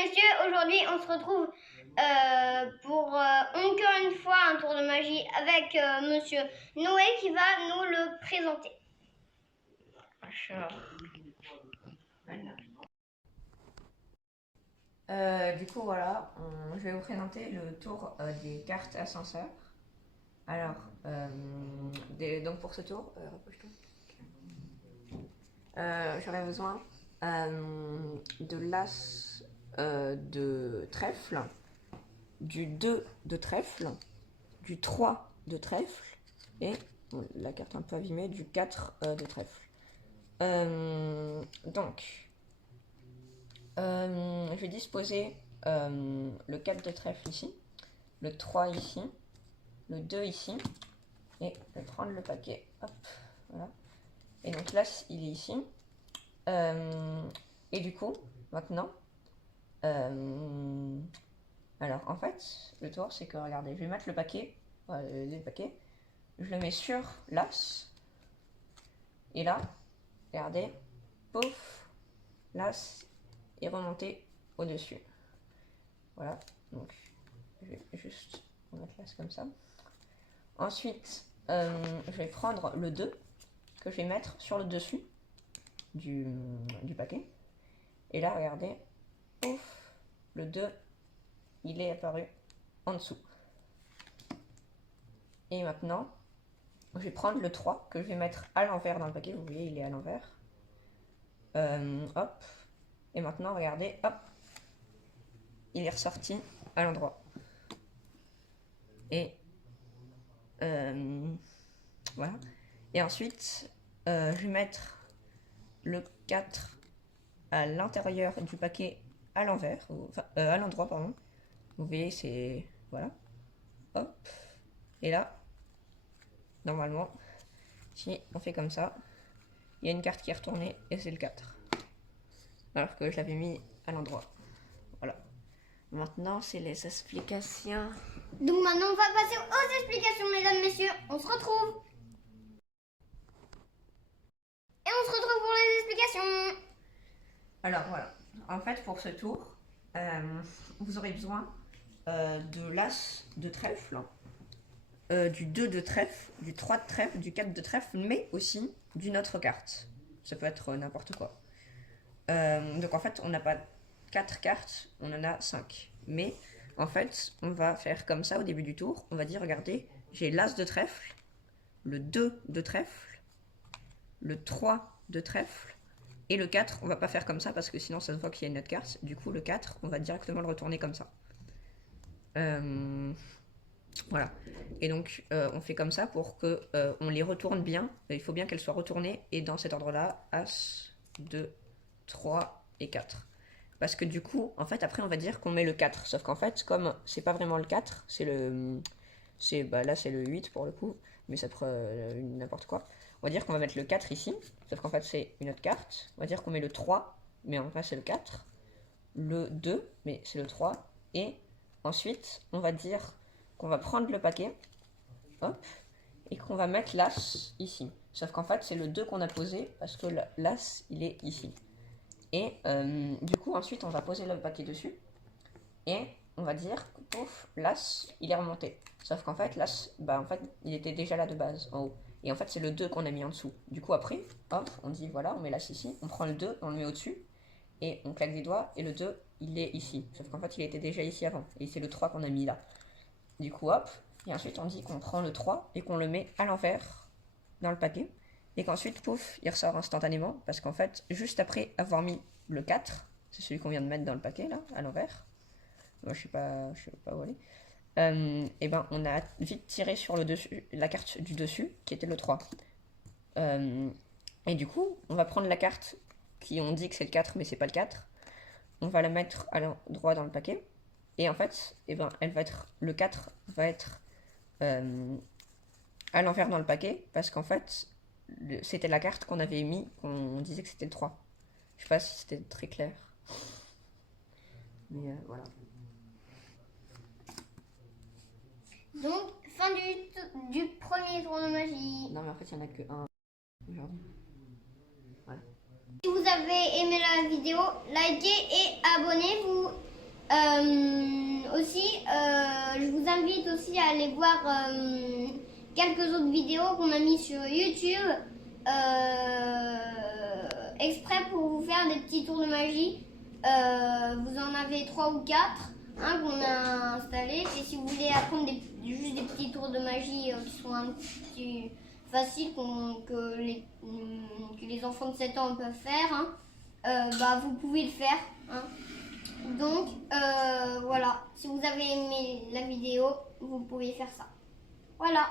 messieurs, aujourd'hui on se retrouve pour encore une fois un tour de magie avec monsieur Noé qui va nous le présenter. Du coup, voilà, je vais vous présenter le tour des cartes ascenseurs. Alors, donc pour ce tour, rapproche-toi. J'aurais besoin de l'as de trèfle, du 2 de trèfle, du 3 de trèfle et, bon, la carte un peu abîmée, du 4 de trèfle. Je vais disposer le 4 de trèfle ici, le 3 ici, le 2 ici, et je vais prendre le paquet, hop, voilà. Et donc là, il est ici. Et du coup, maintenant, alors en fait, le tour, c'est que, regardez, je vais mettre le paquet, les paquets, je le mets sur l'as, et là, regardez, pouf, l'as est remonté au-dessus. Voilà, donc je vais juste remettre l'as comme ça. Ensuite, je vais prendre le 2 que je vais mettre sur le dessus du paquet. Et là, regardez, ouf, le 2, il est apparu en dessous. Et maintenant, je vais prendre le 3 que je vais mettre à l'envers dans le paquet. Vous voyez, il est à l'envers. Hop. Et maintenant, regardez, hop, il est ressorti à l'endroit. Et voilà. Et ensuite, je vais mettre le 4 à l'intérieur du paquet à l'envers, enfin à l'endroit, pardon. Vous voyez, c'est... voilà. Hop. Et là, normalement, si on fait comme ça, il y a une carte qui est retournée et c'est le 4. Alors que je l'avais mis à l'endroit. Voilà. Maintenant, c'est les explications. Donc maintenant on va passer aux explications, mesdames, messieurs. On se retrouve. Et on se retrouve pour les explications. Alors voilà. En fait, pour ce tour, vous aurez besoin de l'as de trèfle, du 2 de trèfle, du 3 de trèfle, du 4 de trèfle, mais aussi d'une autre carte. Ça peut être n'importe quoi. Donc en fait, on n'a pas 4 cartes, on en a 5. Mais en fait, on va faire comme ça au début du tour. On va dire, regardez, j'ai l'as de trèfle, le 2 de trèfle, le 3 de trèfle, et le 4, on va pas faire comme ça parce que sinon ça se voit qu'il y a une autre carte. Du coup, le 4, on va directement le retourner comme ça. Voilà. Et donc, on fait comme ça pour que on les retourne bien. Il faut bien qu'elles soient retournées et dans cet ordre-là, As, 2, 3 et 4. Parce que du coup, en fait, après, on va dire qu'on met le 4. Sauf qu'en fait, comme c'est pas vraiment le 4, c'est le... là, c'est le 8 pour le coup, mais ça prend n'importe quoi. On va dire qu'on va mettre le 4 ici, sauf qu'en fait, c'est une autre carte. On va dire qu'on met le 3, mais en fait, c'est le 4. Le 2, mais c'est le 3. Et ensuite, on va dire qu'on va prendre le paquet, hop, et qu'on va mettre l'as ici. Sauf qu'en fait, c'est le 2 qu'on a posé parce que l'as, il est ici. Et du coup, ensuite, on va poser le paquet dessus. Et on va dire que pouf, l'as, il est remonté. Sauf qu'en fait, l'as, bah en fait, il était déjà là de base, en haut. Et en fait, c'est le 2 qu'on a mis en dessous. Du coup, après, hop, on dit voilà, on met l'as ici, on prend le 2, on le met au-dessus, et on claque des doigts, et le 2, il est ici. Sauf qu'en fait, il était déjà ici avant. Et c'est le 3 qu'on a mis là. Du coup, hop, et ensuite, on dit qu'on prend le 3 et qu'on le met à l'envers dans le paquet. Et qu'ensuite, pouf, il ressort instantanément. Parce qu'en fait, juste après avoir mis le 4, c'est celui qu'on vient de mettre dans le paquet, là, à l'envers. Moi, je sais pas où aller. Et ben, on a vite tiré sur le dessus, la carte du dessus, qui était le 3. Et du coup, on va prendre la carte qui on dit que c'est le 4, mais c'est pas le 4. On va la mettre à l'endroit dans le paquet. Et en fait, et ben, le 4 va être à l'envers dans le paquet, parce qu'en fait, c'était la carte qu'on avait mis, qu'on disait que c'était le 3. Je sais pas si c'était très clair. Mais voilà. Donc, fin du premier tour de magie. Non, mais en fait, il n'y en a que un aujourd'hui. Voilà. Si vous avez aimé la vidéo, likez et abonnez-vous. Aussi, je vous invite aussi à aller voir quelques autres vidéos qu'on a mis sur YouTube exprès pour vous faire des petits tours de magie. Vous en avez 3 ou 4 qu'on a installés. Et si vous voulez apprendre juste des petits tours de magie qui sont un petit faciles, que les enfants de 7 ans peuvent faire, vous pouvez le faire. Donc voilà, si vous avez aimé la vidéo, vous pouvez faire ça. Voilà.